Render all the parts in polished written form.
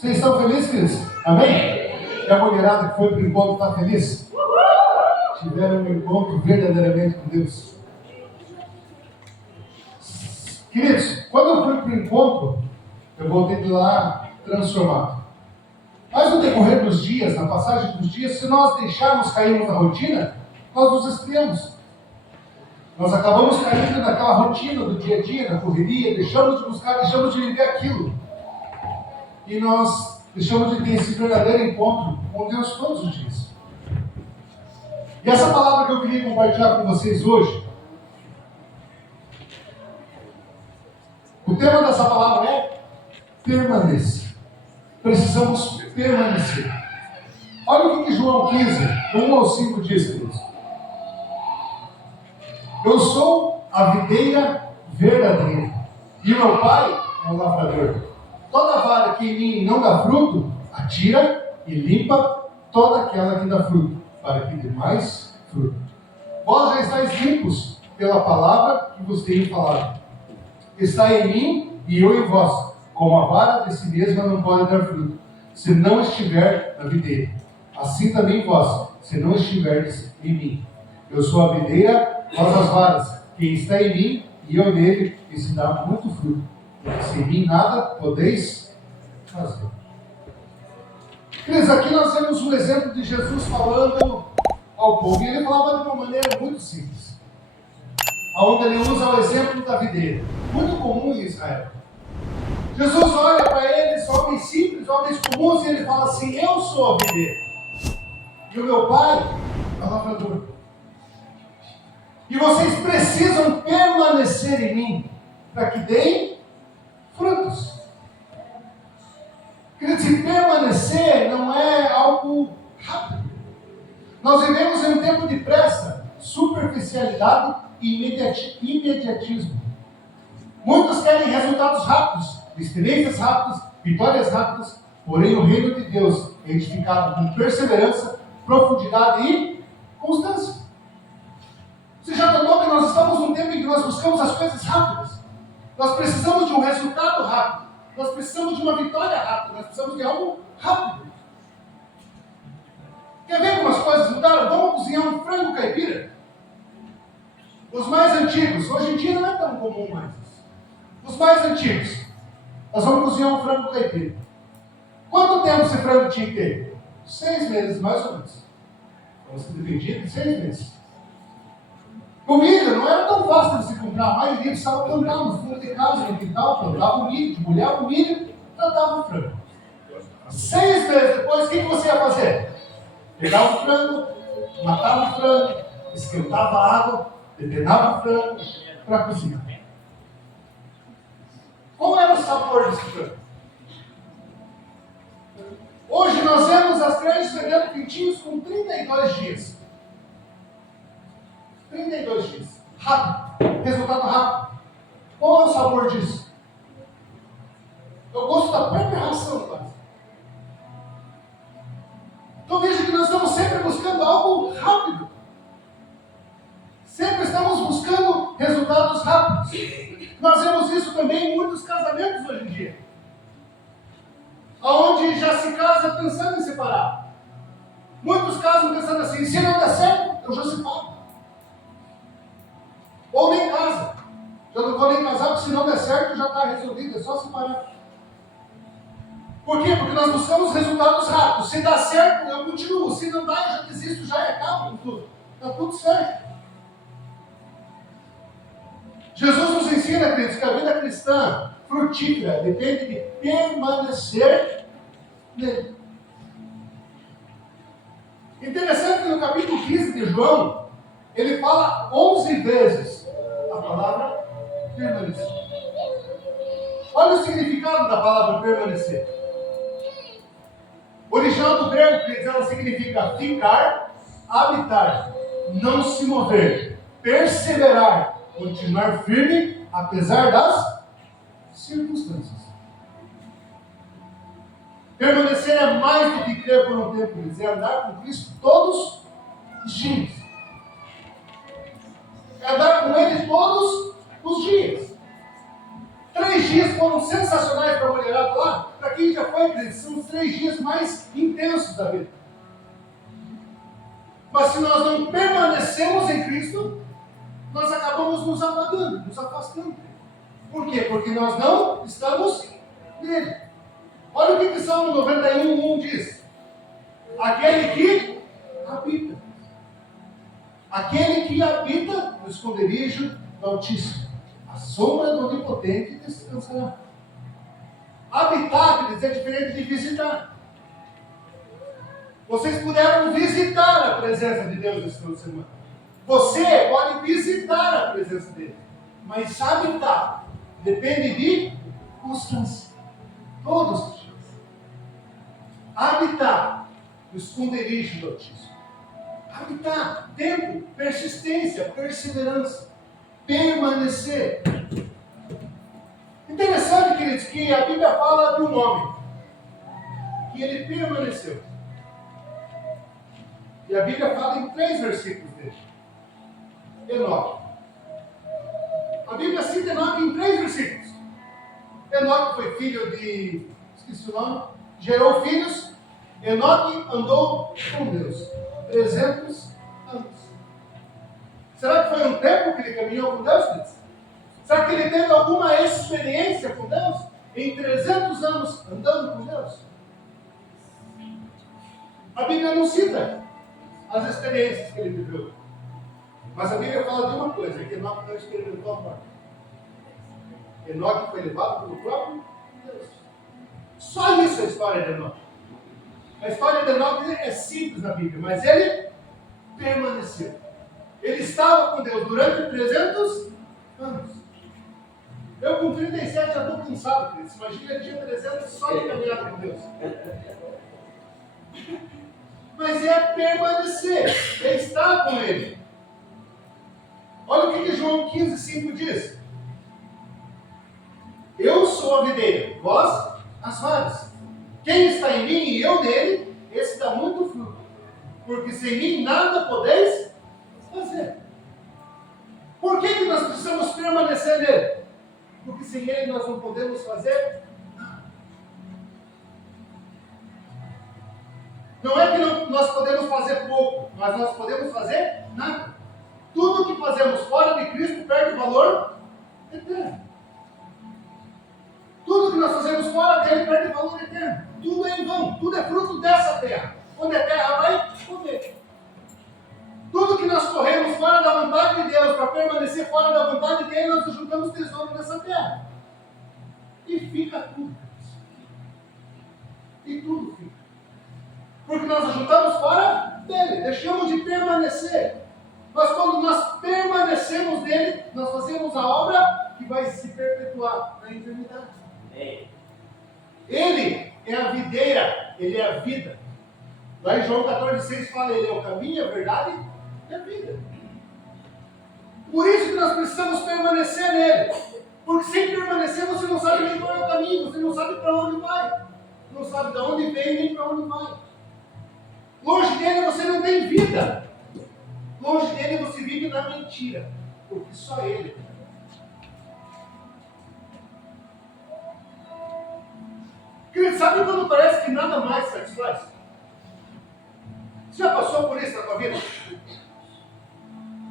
Vocês estão felizes, queridos? Amém? E a mulherada que foi para o encontro está feliz? Tiveram um encontro verdadeiramente com Deus. Queridos, quando eu fui para o encontro, eu voltei de lá transformado. Mas no decorrer dos dias, na passagem dos dias, se nós deixarmos cairmos na rotina, nós nos esfriamos. Nós acabamos caindo naquela rotina do dia a dia, na correria, deixamos de buscar, deixamos de viver aquilo. E nós deixamos de ter esse verdadeiro encontro com Deus todos os dias. E essa palavra que eu queria compartilhar com vocês hoje, o tema dessa palavra é permaneça. Precisamos permanecer. Olha o que João 15, do 1 ao 5 diz, queridos. Eu sou a videira verdadeira, e meu pai é o lavrador. Toda vara que em mim não dá fruto, atira e limpa toda aquela que dá fruto, para que dê mais fruto. Vós já estáis limpos pela palavra que vos tenho falado. Está em mim e eu em vós, como a vara de si mesma não pode dar fruto, se não estiver na videira. Assim também vós, se não estiverdes em mim. Eu sou a videira, vós as varas. Quem está em mim e eu nele, esse dá muito fruto. Porque sem mim nada podeis fazer. Queridos, aqui nós temos um exemplo de Jesus falando ao povo. E ele falava de uma maneira muito simples. Onde ele usa o exemplo da videira. Muito comum em Israel. Jesus olha para eles, homens simples, homens comuns, e ele fala assim: eu sou a videira. E o meu pai é o lavrador. E vocês precisam permanecer em mim, para que deem frutos. Queridos, se permanecer não é algo rápido. Nós vivemos em um tempo de pressa, superficialidade e imediatismo. Muitos querem resultados rápidos, experiências rápidas, vitórias rápidas, porém o reino de Deus é edificado com perseverança, profundidade e constância. Você já notou que nós estamos num tempo em que nós buscamos as coisas rápidas? Nós precisamos de um resultado rápido. Nós precisamos de uma vitória rápida. Nós precisamos de algo rápido. Quer ver como as coisas mudaram? Vamos cozinhar um frango caipira? Os mais antigos, hoje em dia não é tão comum mais isso. Os mais antigos, nós vamos cozinhar um frango caipira. Quanto tempo esse frango tinha que ter? 6 meses, mais ou menos. Vamos ser defendido em 6 meses. O milho não era tão fácil de se comprar. A maioria precisava plantar no fundo de casa, no quintal, plantava o milho, debulhava o milho, plantava o frango. 6 meses depois, o que você ia fazer? Pegava o frango, matava o frango, esquentava a água, depenava o frango para cozinhar. Qual era o sabor desse frango? Hoje nós vemos as grandes vendendo pintinhos com 32 dias. 32 dias. Rápido. Resultado rápido. Qual é o sabor disso? Eu gosto da própria ração, quase. Então veja que nós estamos sempre buscando algo rápido. Sempre estamos buscando resultados rápidos. Nós vemos isso também em muitos casamentos hoje em dia. Onde já se casa pensando em separar. Muitos casam pensando assim: se não der certo, eu já separo. Ou nem casa. Já não vou nem casar, porque se não der certo, já está resolvido, é só separar. Por quê? Porque nós buscamos resultados rápidos. Se dá certo, eu continuo. Se não dá, eu já desisto, já acabo com tudo. Está tudo certo. Jesus nos ensina, queridos, que a vida cristã frutífera depende de permanecer nele. Interessante que no capítulo 15 de João, ele fala 11 vezes a palavra permanecer. Olha o significado da palavra permanecer. O original do grego, queridos, ela significa ficar, habitar, não se mover, perseverar, continuar firme, apesar das circunstâncias. Permanecer é mais do que crer por um tempo, queridos, é andar com Cristo todos os dias. É andar com Ele todos os dias. 3 dias foram sensacionais para a mulherada lá. Para quem já foi, queridos, são mais intensos da vida. Mas se nós não permanecemos em Cristo, nós acabamos nos apagando, nos afastando. Por quê? Porque nós não estamos nele. Olha o que Salmo 91:1 diz. Aquele que habita. Aquele que habita no esconderijo do Altíssimo. A sombra do Onipotente descansará. Habitar, quer dizer, é diferente de visitar. Vocês puderam visitar a presença de Deus esse final de semana. Você pode visitar a presença dele. Mas habitar depende de constância. Todos os dias. Habitar no esconderijo do Altíssimo. Habitar, tempo, persistência, perseverança, permanecer. Interessante, queridos, que a Bíblia fala de um homem que ele permaneceu. E a Bíblia fala em 3 versículos dele. Enoque. A Bíblia cita Enoque em 3 versículos. Enoque foi filho de, esqueci o nome, gerou filhos. Enoque andou com Deus 300 anos. Será que foi um tempo que ele caminhou com Deus, queridos? Será que ele teve alguma experiência com Deus? Em 300 anos andando com Deus? A Bíblia não cita as experiências que ele viveu. Mas a Bíblia fala de uma coisa, que Enoque não experimentou a morte. Enoque foi levado pelo próprio Deus. Só isso é a história de Enoque. A história de Enoque é simples na Bíblia, mas ele permaneceu. Ele estava com Deus durante 300 anos. Eu com 37 já estou cansado, queridos. Imagina ele tinha 300 só de caminhada com Deus. Mas é permanecer, é estar com Ele. Olha o que João 15:5 diz. Eu sou a videira, vós as varas. Quem está em mim e eu nele, esse dá muito fruto. Porque sem mim nada podeis fazer. Por que nós precisamos permanecer nele? Porque sem ele nós não podemos fazer nada. Não é que nós podemos fazer pouco, mas nós podemos fazer nada. Tudo que fazemos fora de Cristo perde valor eterno. Tudo que nós fazemos fora dele perde valor eterno. Tudo é em vão, tudo é fruto dessa terra. Onde a terra vai, comer. Tudo que nós corremos fora da vontade de Deus, para permanecer fora da vontade dele, nós juntamos tesouro nessa terra. E fica tudo. E tudo fica. Porque nós juntamos fora dele, deixamos de permanecer. Mas quando nós permanecemos nele, nós fazemos a obra que vai se perpetuar na eternidade. Ele é a videira, ele é a vida. Lá em João 14,6 fala, ele é o caminho, a verdade e a vida. Por isso que nós precisamos permanecer nele. Porque sem permanecer você não sabe nem qual é o caminho, você não sabe para onde vai. Não sabe de onde vem nem para onde vai. Longe dele você não tem vida. Longe dele você vive na mentira. Porque só ele. Querido, sabe quando parece que nada mais satisfaz? Você já passou por isso na sua vida?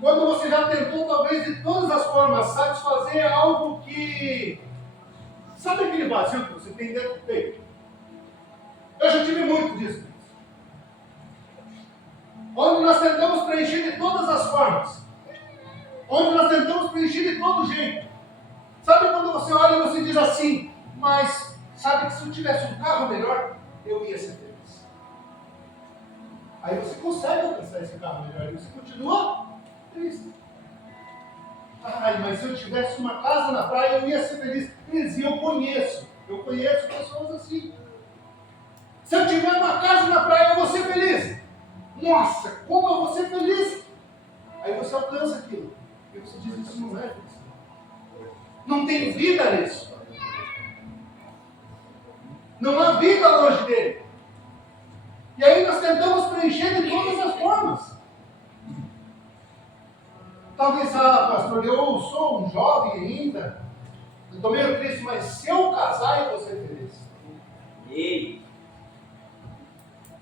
Quando você já tentou, talvez, de todas as formas, satisfazer algo que... Sabe aquele vazio que você tem dentro do peito? Eu já tive muito disso. Onde nós tentamos preencher de todas as formas. Onde nós tentamos preencher de todo jeito. Sabe quando você olha e você diz assim, mas sabe que se eu tivesse um carro melhor, eu ia ser feliz. Aí você consegue alcançar esse carro melhor e você continua triste. Ai, mas se eu tivesse uma casa na praia, eu ia ser feliz. E eu conheço pessoas assim. Se eu tiver uma casa na praia, eu vou ser feliz. Nossa, como eu vou ser feliz? Aí você alcança aquilo. E você diz, isso não é felicidade. Não tem vida nisso. Não há vida longe dele. E aí nós tentamos preencher de todas as formas. Talvez, pastor, eu sou um jovem ainda. Eu estou meio triste, mas se eu casar, eu vou ser feliz.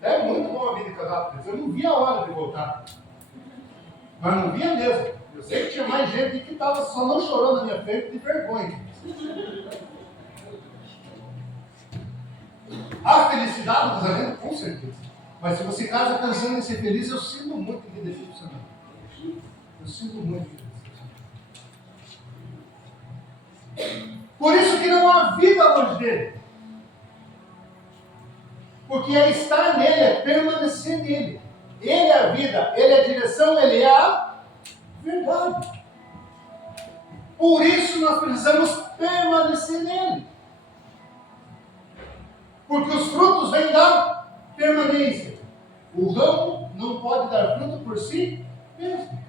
É muito bom a vida de casado, queridos. Eu não via a hora de voltar. Mas não via mesmo. Eu sei que tinha mais gente que estava só não chorando na minha frente de vergonha. Há felicidade no casamento? Com certeza. Mas se você casa pensando em ser feliz, eu sinto muito que decepcionar. Eu sinto muito que decepcionar. Por isso que não há vida longe dele. Porque é estar nele, é permanecer nele. Ele é a vida, ele é a direção, ele é a verdade. Por isso nós precisamos permanecer nele. Porque os frutos vêm da permanência. O ramo não pode dar fruto por si mesmo.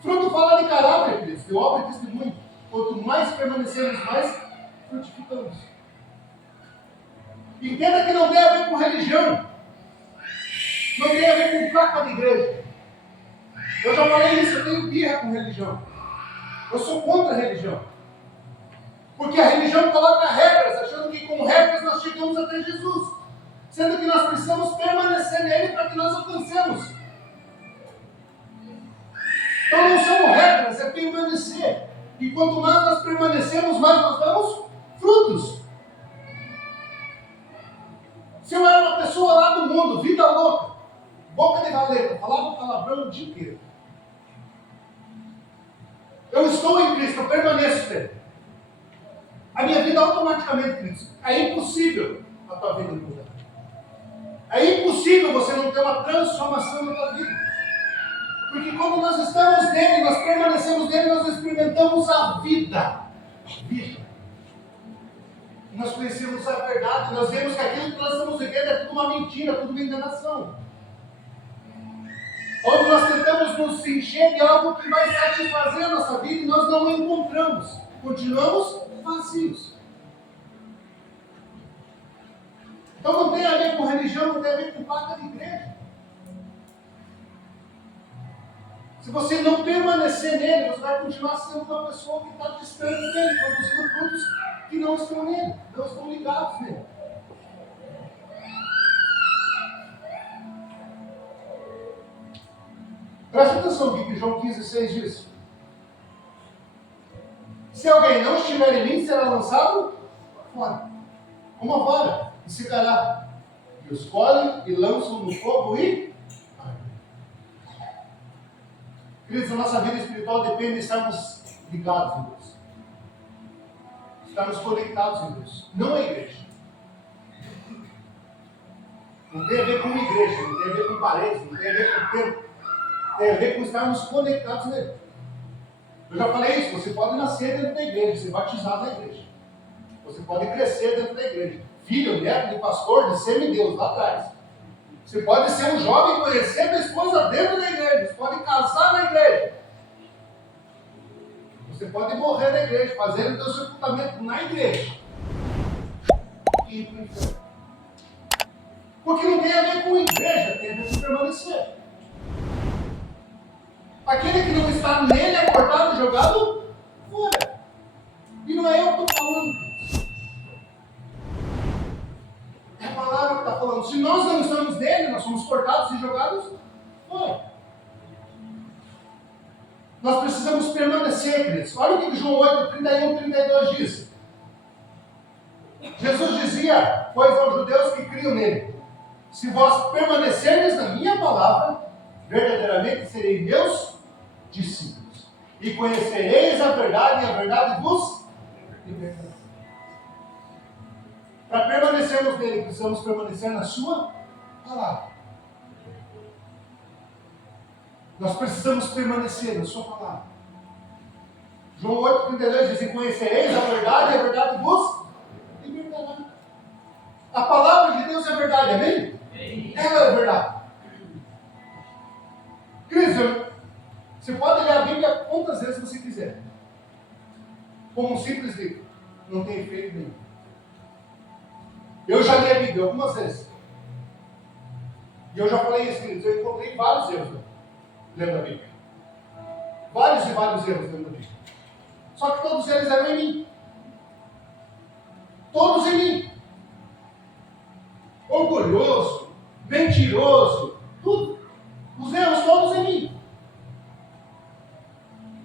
Fruto fala de caráter, queridos, de obra e testemunho. Quanto mais permanecemos, mais frutificamos. Entenda que não tem a ver com religião. Não tem a ver com placa de igreja. Eu já falei isso, eu tenho birra com religião. Eu sou contra a religião. Porque a religião coloca regras, achando que com regras nós chegamos até Jesus. Sendo que nós precisamos permanecer nele para que nós alcancemos. Então não são regras, é permanecer. E quanto mais nós permanecemos, mais nós damos frutos. Se eu era uma pessoa lá do mundo, vida louca, boca de valeta, falava palavrão o dia inteiro. Eu estou em Cristo, eu permaneço nele. A minha vida automaticamente, Cristo. É impossível a tua vida mudar. É impossível você não ter uma transformação na tua vida. Porque quando nós estamos nele, nós permanecemos nele, nós experimentamos a vida. A vida. Nós conhecemos a verdade, nós vemos que aquilo que nós estamos vivendo é tudo uma mentira, tudo uma enganação. Onde nós tentamos nos encher de algo que vai satisfazer a nossa vida e nós não encontramos. Continuamos vazios. Então não tem a ver com religião, não tem a ver com placa de igreja. Se você não permanecer nele, você vai continuar sendo uma pessoa que está distante dele, produzindo frutos que não estão nele, não estão ligados nele. Preste atenção aqui que João 15,6 diz. Se alguém não estiver em mim, será lançado fora. Uma vara, e secará. E os colhem e lançam no fogo e ardem. Queridos, a nossa vida espiritual depende de estarmos ligados em Deus. Estarmos conectados em Deus. Não a igreja. Não tem a ver com igreja, não tem a ver com paredes, não tem a ver com tempo. Tem a ver com estarmos conectados nele. Eu já falei isso, você pode nascer dentro da igreja, ser batizado na igreja. Você pode crescer dentro da igreja. Filho, neto de pastor, de semideus, lá atrás. Você pode ser um jovem e conhecer a esposa dentro da igreja. Você pode casar na igreja. Você pode morrer na igreja, fazer o seu sepultamento na igreja. E ir para o inferno. Porque não tem a ver com igreja, tem a ver com permanecer. Aquele que não está nele é cortado e jogado fora. E não é eu que estou falando. É a palavra que está falando. Se nós não estamos nele, nós somos cortados e jogados fora. Nós precisamos permanecer, queridos. Olha o que João 8, 31 e 32 diz. Jesus dizia, pois aos judeus que criam nele, se vós permanecerdes na minha palavra, verdadeiramente sereis meus discípulos. E conhecereis a verdade, e a verdade vos libertará. Para permanecermos nele, precisamos permanecer na sua palavra. Nós precisamos permanecer na sua palavra. João 8, 32 diz, e conhecereis a verdade, e a verdade vos libertará. A palavra de Deus é verdade, amém? Ela é verdade. Cristo, você pode ler a Bíblia quantas vezes você quiser. Como um simples livro. Não tem efeito nenhum. Eu já li a Bíblia algumas vezes. E eu já falei isso, queridos. Eu encontrei vários erros lendo a Bíblia. Vários e vários erros lendo a Bíblia. Só que todos eles eram em mim. Todos em mim. Orgulhoso, mentiroso, tudo. Os erros todos em mim.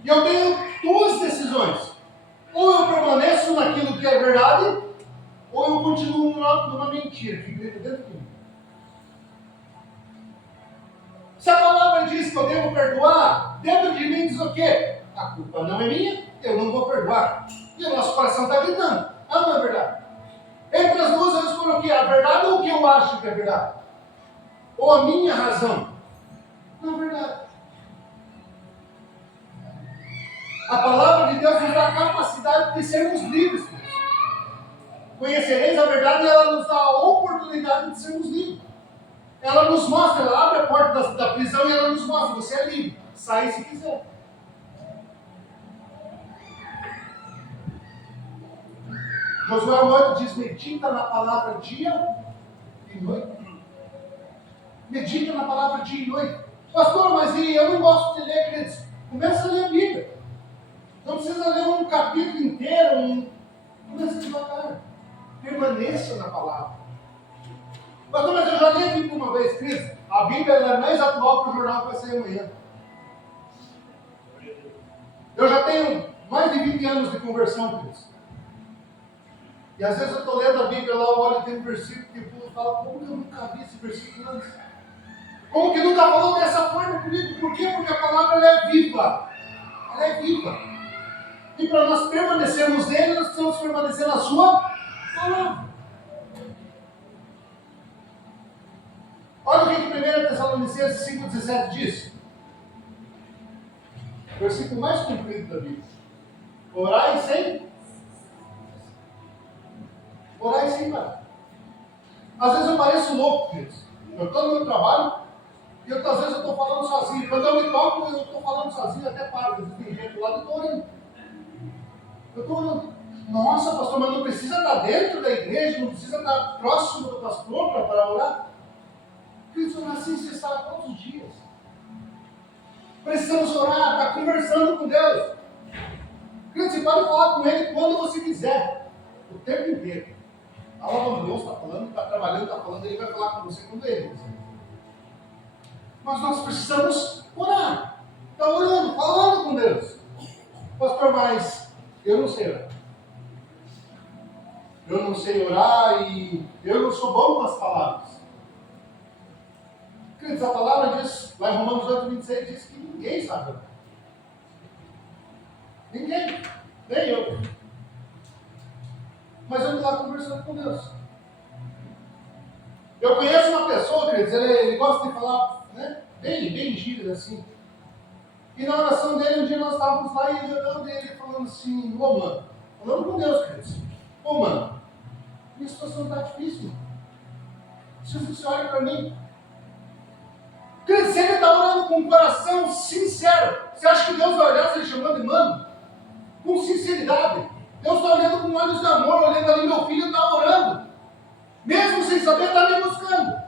E eu tenho duas decisões. Ou eu permaneço naquilo que é verdade, ou eu continuo numa mentira que grita dentro de mim. Se a palavra diz que eu devo perdoar, dentro de mim diz o quê? A culpa não é minha, eu não vou perdoar. E o nosso coração está gritando. Ah, não é verdade? Entre as duas eu escolho o quê? A verdade ou o que eu acho que é verdade? Ou a minha razão? Não é verdade. A palavra de Deus nos dá a capacidade de sermos livres. Conhecereis a verdade e ela nos dá a oportunidade de sermos livres. Ela nos mostra, ela abre a porta da prisão e ela nos mostra, você é livre. Sai se quiser. Josué 8 diz, medita na palavra dia e noite. Medita na palavra dia e noite. Pastor, mas eu não gosto de ler, queridos. Começa a ler a Bíblia. Não precisa ler um capítulo inteiro. Começa devagar. Permaneça na palavra. Pastor, mas eu já li a Bíblia uma vez, queridos. A Bíblia é mais atual que o jornal que vai sair amanhã. Eu já tenho mais de 20 anos de conversão, queridos. E às vezes eu estou lendo a Bíblia lá, eu olho e tem um versículo que eu falo, como que eu nunca vi esse versículo antes? Como que nunca falou dessa forma comigo? Por quê? Porque a palavra ela é viva. Ela é viva. E para nós permanecermos nele, nós precisamos permanecer na sua palavra. Olha o que 1 Tessalonicenses 5,17 diz. O versículo mais comprido da Bíblia. Orai sem parar. Às vezes eu pareço louco, queridos. Eu estou no meu trabalho e às vezes eu estou falando sozinho. Quando eu me toco, eu estou falando sozinho, até paro. Tem gente do lado e estou orando. Eu estou orando. Nossa, pastor, mas não precisa estar dentro da igreja, não precisa estar próximo do pastor para orar. Queridos, assim você está todos os dias. Precisamos orar, estar conversando com Deus. Queridos, você pode falar com Ele quando você quiser, o tempo inteiro. A lavando Deus está falando, está trabalhando, está falando, Ele vai falar com você quando Ele quiser. Mas nós precisamos orar. Está orando, falando com Deus. Pastor, mas eu não sei orar. Eu não sei orar e eu não sou bom com as palavras. Queridos, a palavra diz, lá em Romanos 8,26, diz que ninguém sabe orar. Ninguém, nem eu. Mas eu estou lá conversando com Deus. Eu conheço uma pessoa, queridos, ele gosta de falar, né, bem gírias assim. E na oração dele, um dia nós estávamos lá e orando dele falando assim, ô mano, falando com Deus, queridos. Ô mano, minha situação está difícil. Preciso que você olhe para mim. Queridos, se ele está orando com um coração sincero, você acha que Deus vai olhar se ele chamando de mano? Com sinceridade. Deus está olhando com olhos de amor, olhando ali, meu filho está orando. Mesmo sem saber, está me buscando.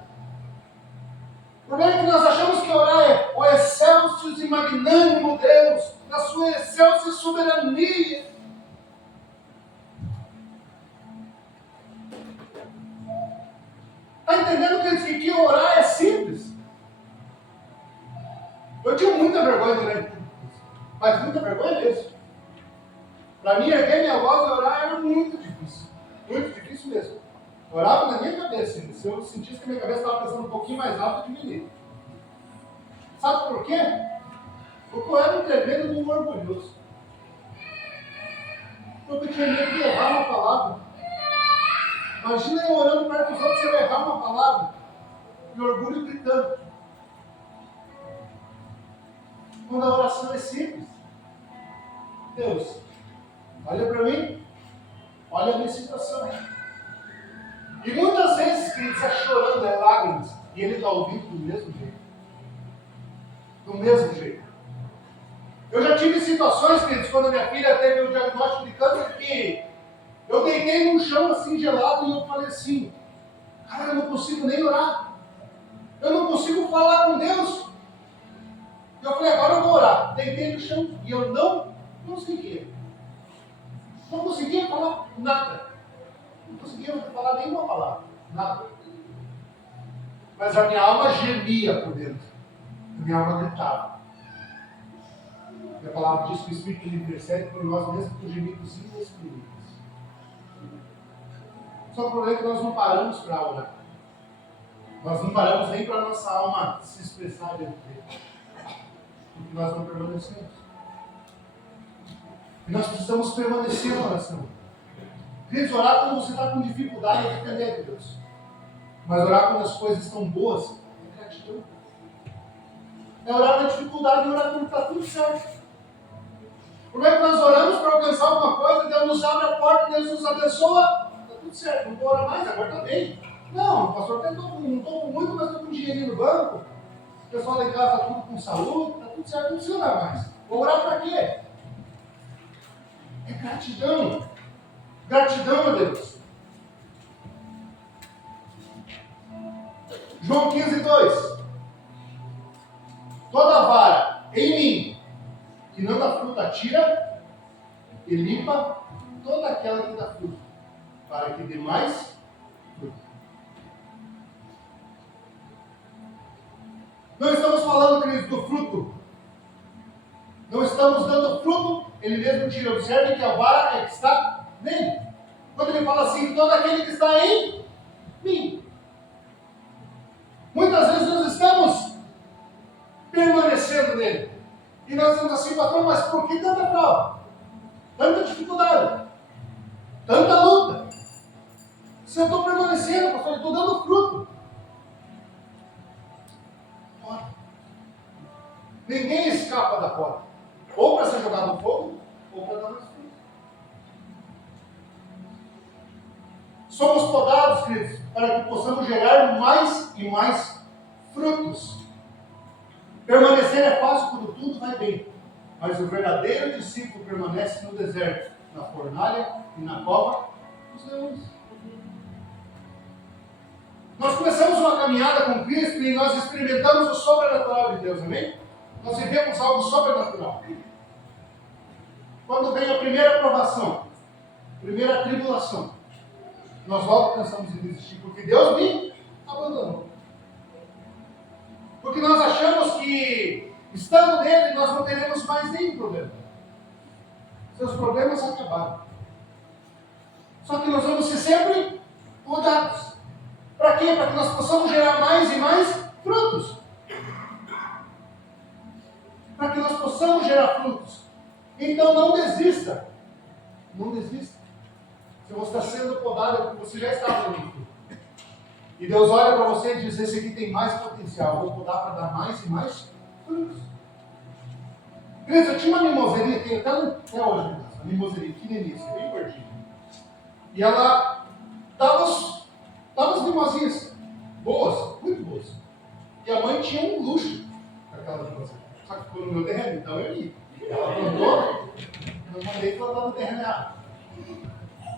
O problema é que nós achamos que orar é o excelsus e magnânimo Deus, na sua excelsa soberania. Está entendendo que orar é simples? Eu tinha muita vergonha de orar, mas muita vergonha mesmo. Para mim, erguer minha voz e orar era muito difícil mesmo. Eu orava na minha cabeça, se eu sentisse que a minha cabeça estava pensando um pouquinho mais alto, eu diminuía. Sabe por quê? Porque eu era um tremendo de um orgulhoso. Porque eu tinha medo de errar uma palavra. Imagina eu orando perto dos outros e eu errar uma palavra. E orgulho gritando. Quando a oração é simples. Deus, olha para mim. Olha a minha situação. E muitas vezes, queridos, está chorando, é lágrimas. E Ele está ouvindo do mesmo jeito. Do mesmo jeito. Eu já tive situações, queridos, quando minha filha teve o diagnóstico de câncer, que eu deitei num chão assim gelado e eu falei assim, cara, eu não consigo nem orar. Eu não consigo falar com Deus. Eu falei, agora eu vou orar. Deitei no chão e eu não conseguia. Não conseguia falar nada. Não conseguia falar nenhuma palavra. Nada. Mas a minha alma gemia por dentro. A minha alma gritava. E a palavra diz que o Espírito intercede por nós mesmos com gemidos inexprimíveis. Só que o problema é que nós não paramos para orar. Nós não paramos nem para a nossa alma se expressar diante dele. Porque nós não permanecemos. E nós precisamos permanecer na oração. Queridos, orar quando você está com dificuldade é depender de Deus. Mas orar quando as coisas estão boas é gratidão. É orar na dificuldade e orar quando está tudo certo. Como é que nós oramos para alcançar alguma coisa, Deus nos abre a porta, Deus nos abençoa, está tudo certo, não vou orar mais, agora está bem. Não, pastor, não estou com muito, mas estou com um dinheirinho no banco, o pessoal lá em casa está tudo com saúde, está tudo certo, não precisa orar mais. Vou orar para quê? É gratidão. Gratidão a Deus. João 15:2. Toda vara em mim que não dá fruta, tira e limpa toda aquela que dá fruto, para que dê mais fruto. Não estamos falando, queridos, do fruto. Não estamos dando fruto, ele mesmo tira. Observe que a vara é que está nele. Quando ele fala assim, todo aquele que está em mim. Muitas vezes nós estamos permanecendo nele. E nós dizemos assim, pastor, mas por que tanta prova? Tanta dificuldade? Tanta luta? Se eu estou permanecendo, pastor, eu estou dando fruto. Ora, ninguém escapa da porta. Ou para ser jogado no fogo, ou para dar mais fruto. Somos podados, queridos, para que possamos gerar mais e mais frutos. Permanecer é fácil quando tudo vai bem, mas o verdadeiro discípulo permanece no deserto, na fornalha e na cova dos leões. Nós começamos uma caminhada com Cristo e nós experimentamos o sobrenatural de Deus, amém? Nós vivemos algo sobrenatural. Quando vem a primeira provação, a primeira tribulação, nós logo pensamos em desistir, porque Deus me abandonou. Porque nós achamos que, estando nele, nós não teremos mais nenhum problema. Seus problemas acabaram. Só que nós vamos ser sempre podados. Para quê? Para que nós possamos gerar mais e mais frutos. Para que nós possamos gerar frutos. Então não desista. Não desista. Se você está sendo podado, é porque você já está dando fruto. E Deus olha para você e diz, esse aqui tem mais potencial, vou podar para dar mais e mais frutos. Queridos, eu tinha uma mimoseirinha, tem até hoje, uma mimoseirinha pequenininha, bem gordinha. E ela dava as mimosinhas boas, muito boas. E a mãe tinha um luxo com aquela mimosinha. Só que ficou no meu terreno, então eu ia. Ela plantou, eu mandei plantar no terreno errado.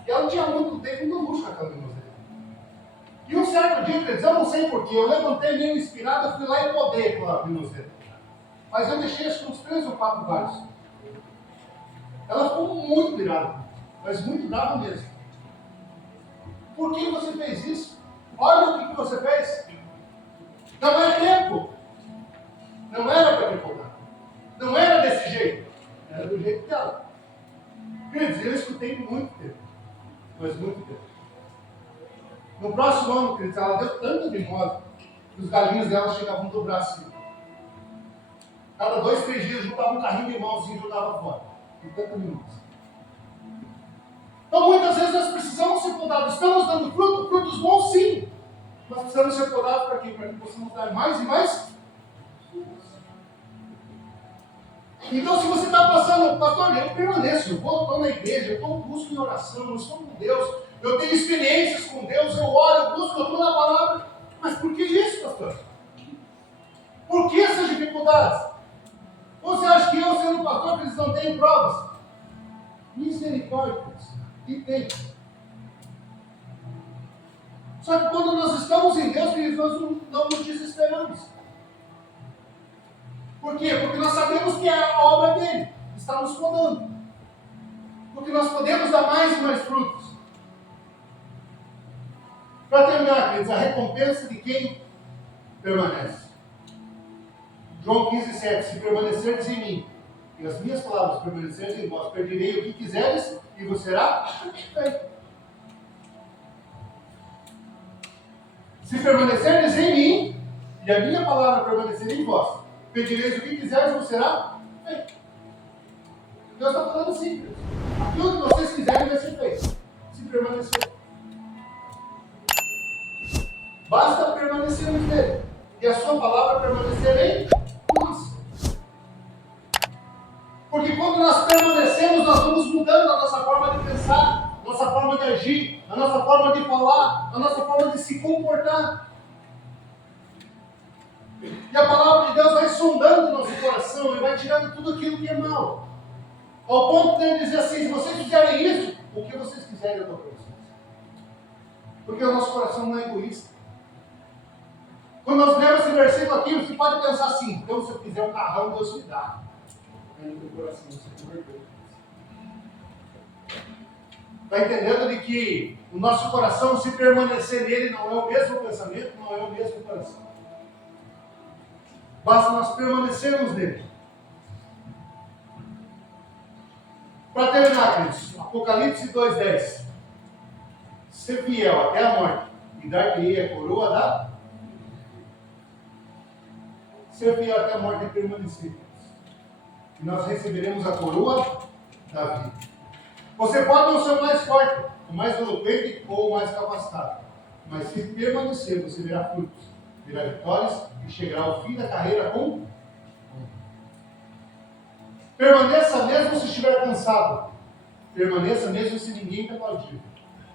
E ela tinha muito tempo no luxo com aquela mimosinha. E um certo dia, eu não sei porquê, eu levantei meio inspirado, eu fui lá e podei aquela mimosinha. Mas eu deixei acho que uns 3 ou 4 galhos. Ela ficou muito virada, mas muito brava mesmo. Por que você fez isso? Olha o que você fez. Não é tempo. Não era para me podar. Não era desse jeito. Era do jeito dela. Queridos, eu escutei muito tempo. Mas muito tempo. No próximo ano, queridos, ela deu tanta mimosa que os galinhos dela chegavam do braço. Cada 2, 3 dias juntava um carrinho de mãozinho e jogava fora. Com tanta mimosa. Então muitas vezes nós precisamos ser podados. Estamos dando frutos bons sim. Nós precisamos ser podados para quê? Para que possamos dar mais e mais frutos. Então se você está passando, pastor, eu permaneço, eu estou na igreja, eu busco em oração, eu estou com Deus, eu tenho experiências com Deus, eu oro, eu busco, eu estou na palavra. Mas por que isso, pastor? Por que essas dificuldades? Você acha que eu, sendo pastor, que eles não têm provas? Misericórdia, e tem. Só que quando nós estamos em Deus, nós não nos desesperamos. Por quê? Porque nós sabemos que é a obra dele, está nos podando. Porque nós podemos dar mais e mais frutos. Para terminar, queridos, a recompensa de quem permanece. João 15:7. Se permanecerdes em mim, e as minhas palavras permanecerem em vós, pedirei o que quiseres, e vos será feito. Se permanecerdes em mim, e a minha palavra permanecer em vós, pedireis o que quiseres, e vos será feito. Deus está falando assim. Aquilo que vocês quiserem vai ser feito. Se permanecer. Basta permanecermos nele. E a sua palavra permanecer em nós. Porque quando nós permanecemos, nós vamos mudando a nossa forma de pensar, a nossa forma de agir, a nossa forma de falar, a nossa forma de se comportar. E a palavra de Deus vai sondando o nosso coração e vai tirando tudo aquilo que é mal. Ao ponto de ele dizer assim: se vocês fizerem isso, o que vocês quiserem eu dou para vocês. Porque o nosso coração não é egoísta. Quando nós lemos esse versículo aqui, você pode pensar assim: então se eu quiser um carrão, Deus me dá. Aí no teu coração você converteu. Está entendendo de que o nosso coração, se permanecer nele, não é o mesmo pensamento, não é o mesmo coração. Basta nós permanecermos nele. Para terminar, queridos, Apocalipse 2:10. Ser fiel até a morte e dar-lhe a coroa da... Ser fiel até a morte e permanecer. E nós receberemos a coroa da vida. Você pode não ser o mais forte, o mais eloquente ou o mais capacitado. Mas se permanecer, você verá frutos, verá vitórias e chegará ao fim da carreira com... Permaneça mesmo se estiver cansado. Permaneça mesmo se ninguém te aplaudir.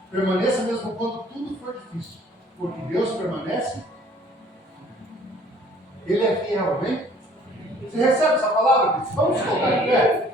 Permaneça mesmo quando tudo for difícil. Porque Deus permanece. Ele é fiel, amém? Você recebe essa palavra? Vamos colocar de pé?